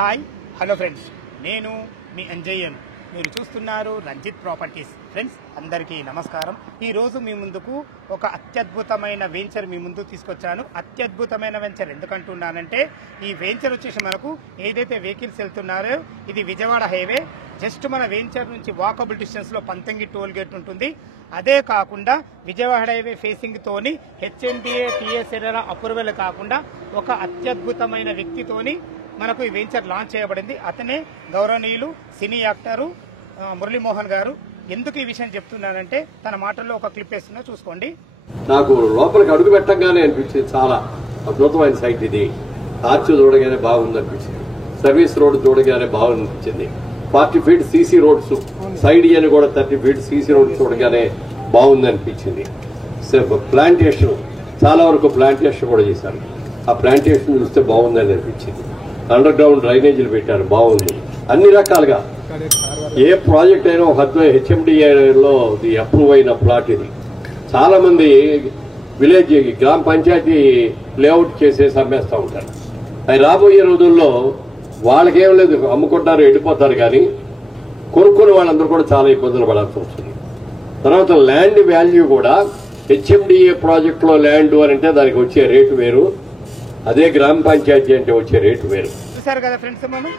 Hi hello friends, నేను మీ అంజయ్యను. మీరు చూస్తున్నారు రంజిత్ ప్రాపర్టీస్. ఫ్రెండ్స్ అందరికీ నమస్కారం. ఈరోజు మీ ముందుకు ఒక అత్యద్భుతమైన వెంచర్ మీ ముందు తీసుకొచ్చాను. అత్యద్భుతమైన వెంచర్ ఎందుకంటున్నానంటే, ఈ వెంచర్ వచ్చేసి మనకు ఏదైతే వెహికల్స్ వెళ్తున్నారో ఇది విజయవాడ హైవే. జస్ట్ మన వెంచర్ నుంచి వాకబుల్ డిస్టెన్స్లో పంతంగి టోల్ గేట్ ఉంటుంది. అదే కాకుండా విజయవాడ హైవే ఫేసింగ్ తోని హెచ్ఎండిఏ టీఎస్ఎల్ఆర్ అప్రూవల్ కాకుండా ఒక అత్యద్భుతమైన వ్యక్తితోని మనకు ఈ వెంచర్ లాంచ్ చేయబడింది. అతనే గౌరవనీయులు సినీ యాక్టరు మురళీమోహన్ గారు. ఎందుకు ఈ విషయం చెప్తున్నానంటే తన మాటల్లో ఒక క్లిప్ వేస్తున్నా, చూసుకోండి. నాకు లోపలికి అడుగు పెట్టంగానే అనిపించింది చాలా అద్భుతమైన సైట్ ఇది. ఆర్చ్ చూడగానే బాగుంది అనిపించింది, సర్వీస్ రోడ్ చూడగానే బాగుంది అనిపించింది. 40 ఫీట్ సీసీ రోడ్స్, సైడ్ అని కూడా 30 ఫీట్ సీసీ రోడ్ చూడగానే బాగుంది అనిపించింది. ప్లాంటేషన్ చాలా వరకు ప్లాంటేషన్ కూడా చేశారు. ఆ ప్లాంటేషన్ చూస్తే బాగుందని అనిపించింది. అండర్ గ్రౌండ్ డ్రైనేజీలు పెట్టారు, బాగుంది. అన్ని రకాలుగా ఏ ప్రాజెక్ట్ అయినా ఒక హెచ్ఎండిఏలో అప్రూవ్ అయిన ప్లాట్ ఇది. చాలా మంది విలేజ్ గ్రామ పంచాయతీ లేఅవుట్ చేసేసి అమ్మేస్తూ ఉంటారు. అది రాబోయే రోజుల్లో వాళ్ళకేం లేదు, అమ్ముకుంటారు, వెళ్ళిపోతారు. కానీ కొనుక్కునే వాళ్ళందరూ కూడా చాలా ఇబ్బందులు పడాల్సి వస్తుంది. తర్వాత ల్యాండ్ వాల్యూ కూడా హెచ్ఎండిఏ ప్రాజెక్టులో ల్యాండ్ అని అంటే దానికి వచ్చే రేటు వేరు, అదే గ్రామ పంచాయతీ అంటే వచ్చే రేటు వేరు. చూసారు కదా ఫ్రెండ్స్, మనం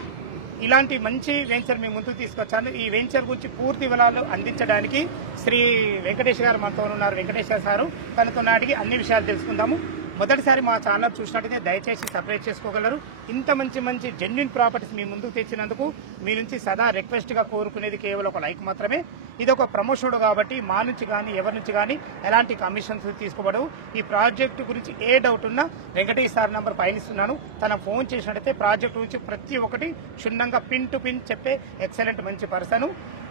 ఇలాంటి మంచి వెంచర్ మీ ముందుకు తీసుకొచ్చాను. ఈ వెంచర్ గురించి పూర్తి వివరాలు అందించడానికి శ్రీ వెంకటేష్ గారు మనతో ఉన్నారు. వెంకటేశ్వర సారు, తనతో నాటికి అన్ని విషయాలు తెలుసుకుందాము. మొదటిసారి మా ఛానల్ చూసినట్టయితే దయచేసి సబ్స్క్రైబ్ చేసుకోగలరు. ఇంత మంచి జెన్యూన్ ప్రాపర్టీస్ మీ ముందుకు తెచ్చినందుకు మీ నుంచి సదా రిక్వెస్ట్గా కోరుకునేది కేవలం ఒక లైక్ మాత్రమే. ఇది ఒక ప్రమోషన్ కాబట్టి మా నుంచి కానీ ఎవరి నుంచి కానీ ఎలాంటి కమిషన్స్ తీసుకోబడవు. ఈ ప్రాజెక్టు గురించి ఏ డౌట్ ఉన్నా వెంకటేష్ సార్ నంబర్ పైన ఇస్తున్నాను. తన ఫోన్ చేసినట్టయితే ప్రాజెక్టు గురించి ప్రతి ఒక్కటి క్షుణ్ణంగా పిన్ టు పిన్ చెప్పే ఎక్సలెంట్ మంచి పర్సన్.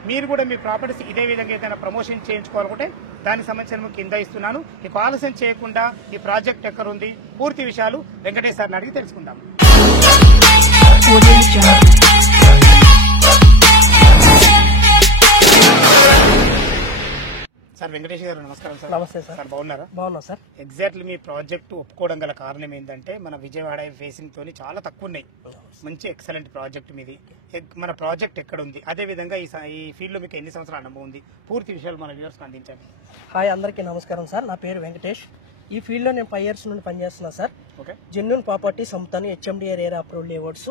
మీరు కూడా మీ ప్రాపర్టీస్ ఇదే విధంగా ఏదైనా ప్రమోషన్ చేయించుకోవాలనుకుంటే దానికి సంబంధించిన కింద ఇస్తున్నాను. ఇక ఆలస్యం చేయకుండా ఈ ప్రాజెక్ట్ ఎక్కడ ఉంది, పూర్తి విషయాలు వెంకటేష్ సార్ని అడిగి తెలుసుకుందాం. సార్ వెంకటేష్ గారు నమస్కారం సార్. నమస్తే సార్. సార్ బాగున్నారా? బాగున్నా సార్. ఎగ్జాక్ట్లీ మీ ప్రాజెక్ట్ ఒప్పుకోవడం గల కారణం ఏంటంటే, మన విజయవాడ ఫేసింగ్ తోని చాలా తక్కువ ఉన్నాయి. మంచి ఎక్సలెంట్ ప్రాజెక్ట్ మీది. మన ప్రాజెక్ట్ ఎక్కడ ఉంది, అదే విధంగా ఈ ఫీల్డ్ లో మీకు ఎన్ని సంవత్సరాల అనుభవం ఉంది, పూర్తి విషయాలు మన వ్యూవర్స్ అందించండి. హాయ్, అందరికీ నమస్కారం సార్. నా పేరు వెంకటేష్. ఈ ఫీల్డ్ లో నేను 5 years నుండి పనిచేస్తున్నా సార్. ఓకే. జెన్యూన్ ప్రాపర్టీస్ అమ్ముతాను. హెచ్ఎండిఏ రేర్ అప్రూవ్డ్ లేఅవుట్స్,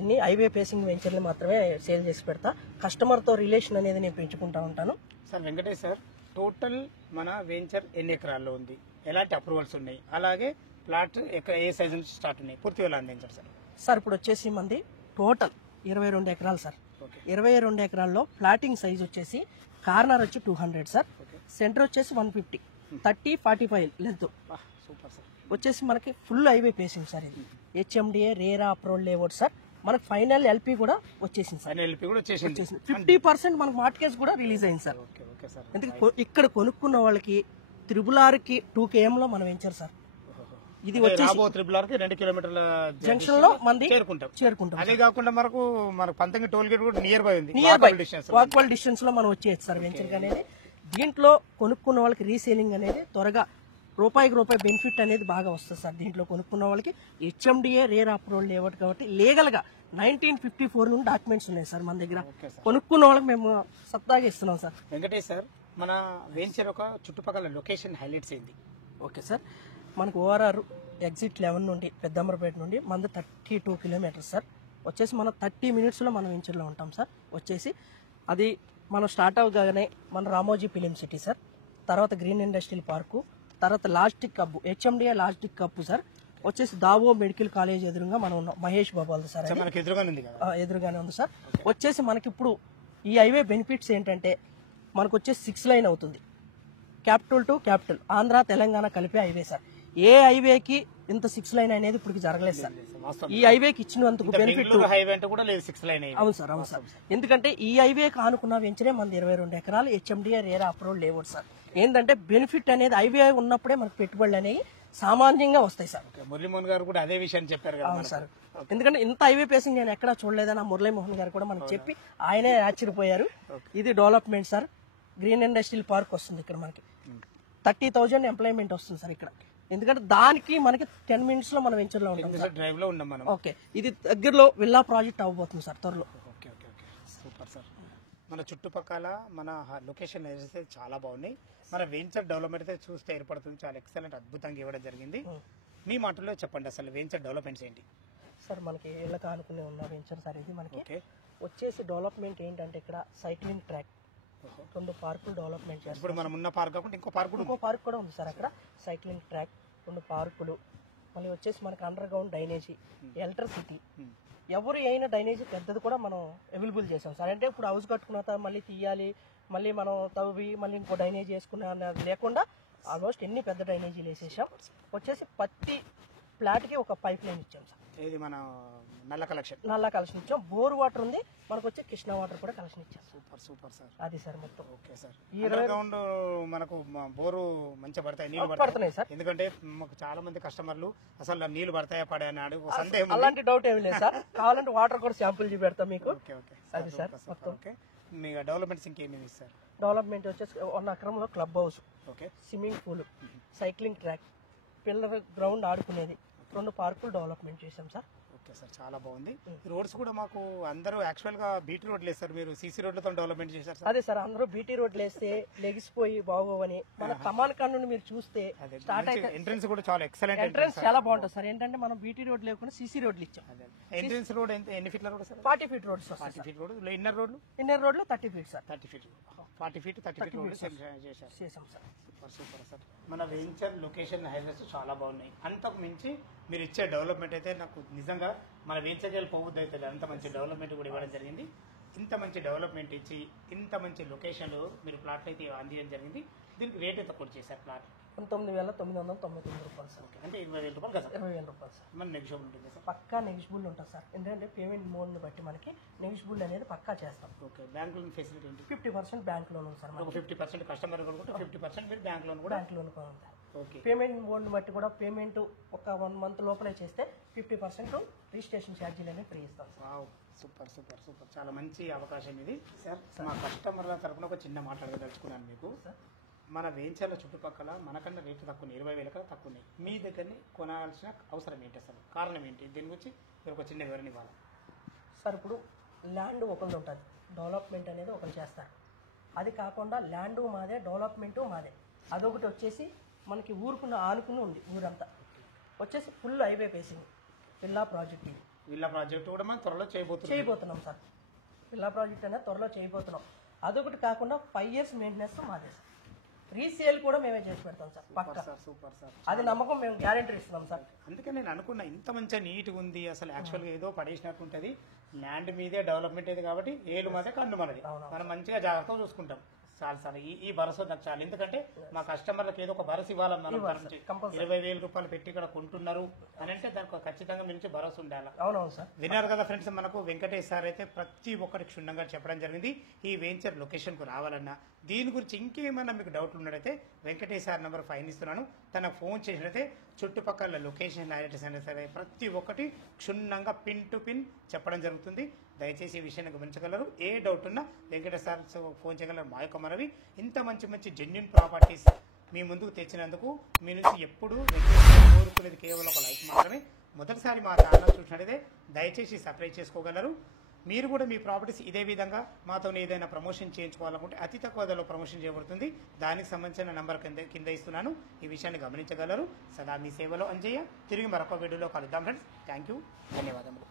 ఎన్ని హైవే ఫేసింగ్ వెంచర్లు మాత్రమే సేల్ చేసి పెడతా. కస్టమర్ తో రిలేషన్ అనేది నేను పెంచుకుంటా ఉంటాను. సార్ వెంకటేష్ సార్, టోటల్ మన వెంచర్ ఎన్ని ఎకరాల్లో ఉంది, ఎలాంటి అప్రూవల్స్ ఉన్నాయి, అలాగే ప్లాట్ ఏ సైజ్ నుంచి స్టార్ట్ ఉన్నాయి, పూర్తి వివరాలు అందించండి సార్. సార్ ఇప్పుడు వచ్చేసి మంది టోటల్ 22 ఎకరాలు సార్. 22 ఎకరాల్లో ప్లాటింగ్ సైజ్ వచ్చేసి కార్నర్ వచ్చి 200 సార్, సెంటర్ వచ్చేసి 150, 30-45 లెంత్. Super sir. వచ్చేసి మనకి ఫుల్ హైవే ఫేసింగ్ సార్. ఇది HMDA RERA approved layout sir. మనకు ఫైనల్ ఎల్పీ కూడా వచ్చేసింది సార్. 50% మనకు మార్కెట్ కూడా రిలీజ్ అయింది సార్. ఎందుకంటే ఇక్కడ కొనుక్కున్న వాళ్ళకి త్రిబుల్ కి 2 km లో మనం వెంచర్ సార్. ఇది వచ్చేసి 2 కిలోమీటర్ల జంక్షన్ లో మంది చేరుకుంటాం. అదే కాకుండా మనకు పంతంగి టోల్ గేట్ కూడా నియర్ బై ఉంది. వాకబుల్ డిస్టెన్స్ లో మనం వచ్చేది సార్ వెంచర్ అనేది. దీంట్లో కొనుక్కున్న వాళ్ళకి రీసేలింగ్ అనేది త్వరగా రూపాయికి రూపాయి బెనిఫిట్ అనేది బాగా వస్తుంది సార్. దీంట్లో కొనుక్కున్న వాళ్ళకి హెచ్ఎండిఏ రేర్ అప్రూవల్ లేఅవుట్ కాబట్టి లీగల్ గా 1954 నుండి డాక్యుమెంట్స్ ఉన్నాయి సార్ మన దగ్గర. కొనుక్కున్న వాళ్ళకి మేము సత్తాగా ఇస్తున్నాం సార్. వెంకటేష్ సార్, మన వెంచర్ ఒక చుట్టుపక్కల లొకేషన్ హైలైట్స్ ఏంది? ఓకే సార్, మనకు ఓఆర్ఆర్ ఎగ్జిట్ 11 నుండి పెద్దంబరపేట నుండి మంది 32 kilometers సార్. వచ్చేసి మనం 30 minutes లో మనం వెంచర్లో ఉంటాం సార్. వచ్చేసి అది మనం స్టార్ట్ అవగానే మన రామోజీ ఫిలిం సిటీ సార్, తర్వాత గ్రీన్ ఇండస్ట్రియల్ పార్కు, తర్వాత లాస్టిక్ కప్పు హెచ్ఎండిఏ లాస్టిక్ కప్పు సార్. వచ్చేసి దావో మెడికల్ కాలేజ్ ఎదురుగా మనం ఉన్నాం. మహేష్ బాబాల్ సార్ ఎదురుగానే ఉంది సార్. వచ్చేసి మనకి ఇప్పుడు ఈ హైవే బెనిఫిట్స్ ఏంటంటే, మనకు వచ్చేసి 6 lane అవుతుంది. Capital to capital Andhra Telangana కలిపే హైవే సార్. ఏ హైవేకి ఇంత 6 lane అనేది ఇప్పుడు జరగలేదు సార్. ఈ హైవేకి ఇచ్చినందుకు బెనిఫిట్ అవును సార్. అవును సార్. ఎందుకంటే ఈ హైవేకి ఆనుకున్న వెంచరే మన 22 ఎకరాలు HMDA RERA approved layout sir. ఏంటంటే బెనిఫిట్ అనేది హైవే ఉన్నప్పుడే మనకు పెట్టుబడులు అనేవి సామాన్యంగా వస్తాయి సార్. మురళీమోహన్ గారు కూడా అదే విషయం చెప్పారు కదా. అవును సార్. ఎందుకంటే ఇంత హైవే పేసింగ్ నేను ఎక్కడా చూడలేదని మురళీమోహన్ గారు కూడా మనకు చెప్పి ఆయనే ఆశ్చర్యపోయారు. ఇది development sir. Green industrial park వస్తుంది ఇక్కడ మనకి. 30,000 ఎంప్లాయ్మెంట్ వస్తుంది సార్ ఇక్కడ. ఎందుకంటే దానికి మనకి 10 minutes లో మనం వెంచర్ లో ఉంటాం సార్. డ్రైవ్ లో ఉన్నాం మనం. ఓకే, ఇది దగ్గరలో విల్లా ప్రాజెక్ట్ అవ్వబోతుంది సార్ త్వరలో. Okay okay okay super sir. మన చుట్టుపక్కల మన లొకేషన్ అయితే చాలా బాగున్నాయి. మన వెంచర్ డెవలప్మెంట్ అయితే చూస్తే ఏర్పడుతుంది, చాలా ఎక్సలెంట్, అద్భుతంగా ఇవ్వడం జరిగింది. మీ మాటల్లో చెప్పండి అసలు వెంచర్ డెవలప్మెంట్స్ ఏంటి సార్? మనకి ఇళ్ళకి ఆనుకునే ఉన్న వెంచర్ సార్ ఇది. మనకి ఓకే వచ్చేసి డెవలప్మెంట్ ఏంటంటే ఇక్కడ సైక్లింగ్ ట్రాక్, 2 పార్కులు డెవలప్మెంట్ చేస్తారు. ఇప్పుడు మనం ఉన్న పార్క్ కాకుండా ఇంకో పార్క్ కూడా ఇంకో పార్క్ కూడా ఉంది సార్ అక్కడ. సైక్లింగ్ ట్రాక్, 2 పార్కులు, మళ్ళీ వచ్చేసి మనకి అండర్ గ్రౌండ్ డ్రైనేజీ, ఎలక్ట్రిసిటీ, ఎవరు అయినా డ్రైనేజీ పెద్దది కూడా మనం అవైలబుల్ చేసాం సార్. అంటే ఇప్పుడు హౌస్ కట్టుకున్న తర్వాత మళ్ళీ తీయాలి, మళ్ళీ మనం తవ్వి మళ్ళీ ఇంకో డ్రైనేజ్ వేసుకునే అన్నది లేకుండా ఆల్మోస్ట్ ఎన్ని పెద్ద డ్రైనేజీలు వేసేసాం. వచ్చేసి ప్రతి ఫ్లాట్కి ఒక పైప్ లైన్ ఇచ్చాం సార్. ఇది మన నల్ల కలెక్షన్ ఇచ్చాం. బోర్ వాటర్ ఉంది, మనకు వచ్చి కృష్ణా వాటర్ కూడా కలెక్షన్ ఇచ్చాం. Super super sir. అది సార్ మొత్తం. Okay sir. ఈ గ్రౌండ్ మనకు బోరు మంచిగా పడతాయి, నీళ్లు పడుతున్నాయి సార్. ఎందుకంటే మాకు చాలా మంది కస్టమర్లు అసలు నీళ్లు పడతాయా పడే అన్నాడు సందేహం. అలాంటి డౌట్ ఏమి లేదు సార్. కావాలంటే వాటర్ కూడా శాంపుల్ చూపెడతాం మీకు. ఓకే ఓకే అది సార్ మొత్తం. ఓకే, మీ డెవలప్మెంట్స్ ఇంకేమేమి ఇస్తారు? డెవలప్మెంట్ వచ్చేసి 1 ఎకరంలో club house, okay, swimming pool, cycling track, పిల్లల గ్రౌండ్ ఆడుకునేది, 2 పార్కులు డెవలప్మెంట్ చేశాం సార్. ఓకే సార్, చాలా బాగుంది. రోడ్స్ కూడా మాకు అందరూ యాక్చువల్ గా బీటీ రోడ్లు వేస్తారు, మీరు సీసీ రోడ్లతో డెవలప్మెంట్ చేశారు సార్. అదే సార్, అందరూ బీటీ రోడ్లు వేస్తే లెగిసిపోయి బాగోవని మన కమాన్ కాడ నుండి మీరు చూస్తే స్టార్ట్ అయితే ఎంట్రన్స్ కూడా చాలా ఎక్సలెంట్ ఎంట్రన్స్ చాలా బాగుంటుంది సార్. ఏంటంటే మనం బీటీ రోడ్ లేకుండా సీసీ రోడ్లు ఇచ్చాం. ఎంట్రన్స్ రోడ్ ఎన్ని ఫీట్ల road sir? 40 feet roads. 40 feet road. Inner రోడ్లు? ఇన్నర్ రోడ్లు 30 feet sir. 30 feet, 40 feet 30 feet రోడ్లు చేశారు. చేసాం సార్. Super super sir. మన వెంచర్ లొకేషన్ హైవేస్ చాలా బాగున్నాయి. అంతకు మించి మీరు ఇచ్చే డెవలప్మెంట్ అయితే నాకు నిజంగా మన వెంచర్ పోవద్దు అవుతుంది, అంత మంచి డెవలప్మెంట్ కూడా ఇవ్వడం జరిగింది. ఇంత మంచి డెవలప్మెంట్ ఇచ్చి ఇంత మంచి లొకేషన్లో మీరు ప్లాట్లు అయితే అందించడం జరిగింది. దీనికి రేట్ ఎంత కొట్టి చేశారు ప్లాట్? 19,999 రూపాయలు సార్. అంటే 20,000 రూపాయలు కదా? 20,000 రూపాయలు సార్. మన నెగిషియబుల్ ఉంటుంది సార్? పక్కా నెగిషియబుల్ ఉంటుంది సార్. ఎందుకంటే పేమెంట్ మోడ్ని బట్టి మనకి నెగిషియబుల్ అనేది పక్కా చేస్తాం. ఓకే, బ్యాంక్ లోన్ ఫెసిలిటీ ఏంటి? 50% బ్యాంక్ లోన్ ఉంది సార్. ఒక 50% కస్టమర్ కొనుక్కుంటే 50% మీరు బ్యాంక్ లోన్ కూడా? బ్యాంక్ లోన్ కూడా ఉంది. ఓకే, పేమెంట్ మోడ్ని బట్టి కూడా పేమెంట్ ఒక 1 month లోపలే చేస్తే 50% రిజిస్ట్రేషన్ ఛార్జీలు అనేవి ఫ్రీ ఇస్తాం sir. Wow, super super super. చాలా మంచి అవకాశం ఇది సార్. మా కస్టమర్ల తరఫున ఒక చిన్న మాట్లాడదలుచుకున్నాను మీకు. మన వెంచర్ల చుట్టుపక్కల మనకన్నా రేట్లు తక్కువ, 20,000 కన్నా తక్కువ ఉన్నాయి. మీ దగ్గరని కొనాల్సిన అవసరం ఏంటి అసలు? కారణం ఏంటి? దీని గురించి మీరు ఒక చిన్న వివరణ ఇవ్వాలి సార్. ఇప్పుడు ల్యాండ్ ఒకళ్ళు ఉంటుంది, డెవలప్మెంట్ అనేది ఒకరు చేస్తారు. అది కాకుండా ల్యాండ్ మాదే, డెవలప్మెంట్ మాదే. అదొకటి వచ్చేసి మనకి ఊరుకున్న ఆనుకుని ఉంది. ఊరంతా వచ్చేసి full highway facing villa project. ఇది విల్లా ప్రాజెక్ట్ కూడా మనం త్వరలో చేయబోతున్నాం సార్. విల్లా ప్రాజెక్ట్ అనేది త్వరలో చేయబోతున్నాం. అదొకటి కాకుండా 5 years మెయింటెనెన్స్ మాదే సార్. రీసేల్ కూడా మేమే చేసి పెడతాం సార్ పక్కా. Super sir. అది నమ్మకం, మేము గ్యారెంటీ ఇస్తున్నాం సార్. అందుకే నేను అనుకున్నా ఇంత మంచిగా నీట్గా ఉంది. అసలు యాక్చువల్గా ఏదో పడేసినట్టు ఉంటుంది. ల్యాండ్ మీదే డెవలప్మెంట్ అయింది కాబట్టి ఏలు మాదే కన్ను మనది. మనం మంచిగా జాగ్రత్తగా చూసుకుంటాం. చాలు సార్, ఈ భరోసా నాకు చాలు. ఎందుకంటే మా కస్టమర్లకు ఏదో ఒక భరోసా ఇవ్వాలని మనం 20,000 రూపాయలు పెట్టి ఇక్కడ కొంటున్నారు అని అంటే దానికి ఖచ్చితంగా మీ నుంచి భరోసా ఉండాలి. అవునవును సార్. విన్నారు కదా ఫ్రెండ్స్, మనకు వెంకటేష్ సార్ అయితే ప్రతి ఒక్కరికి క్షుణ్ణంగా చెప్పడం జరిగింది. ఈ వెంచర్ లొకేషన్కు రావాలన్నా దీని గురించి ఇంకేమైనా మీకు డౌట్లు ఉన్నట్టయితే వెంకటేష్ సార్ నెంబర్ 5 ఇస్తున్నాను. తనకు ఫోన్ చేసినట్లయితే చుట్టుపక్కల లొకేషన్ డైరెక్టర్స్ అయినా సరే ప్రతి ఒక్కటి క్షుణ్ణంగా పిన్ టు పిన్ చెప్పడం జరుగుతుంది. దయచేసి ఈ విషయాన్ని గమనించగలరు. ఏ డౌట్ ఉన్నా వెంకటేష్ సార్ ఫోన్ చేయగలరు. మా యొక్క మనవి, ఇంత మంచి మంచి జెన్యూన్ ప్రాపర్టీస్ మీ ముందుకు తెచ్చినందుకు మీ నుంచి ఎప్పుడు కోరుకునేది కేవలం ఒక లైక్ మాత్రమే. మొదటిసారి మా ఛానల్ చూసినట్లయితే దయచేసి సబ్స్క్రైబ్ చేసుకోగలరు. మీరు కూడా మీ ప్రాపర్టీస్ ఇదే విధంగా మాతో ఏదైనా ప్రమోషన్ చేయించుకోవాలనుకుంటే అతి తక్కువ ధరలో ప్రమోషన్ చేయబడుతుంది. దానికి సంబంధించిన నెంబర్ కింద ఇస్తున్నాను. ఈ విషయాన్ని గమనించగలరు. సదా మీ సేవలో అంజయ్య. తిరిగి మరొక వీడియోలో కలుద్దాం ఫ్రెండ్స్. థ్యాంక్ యూ, ధన్యవాదములు.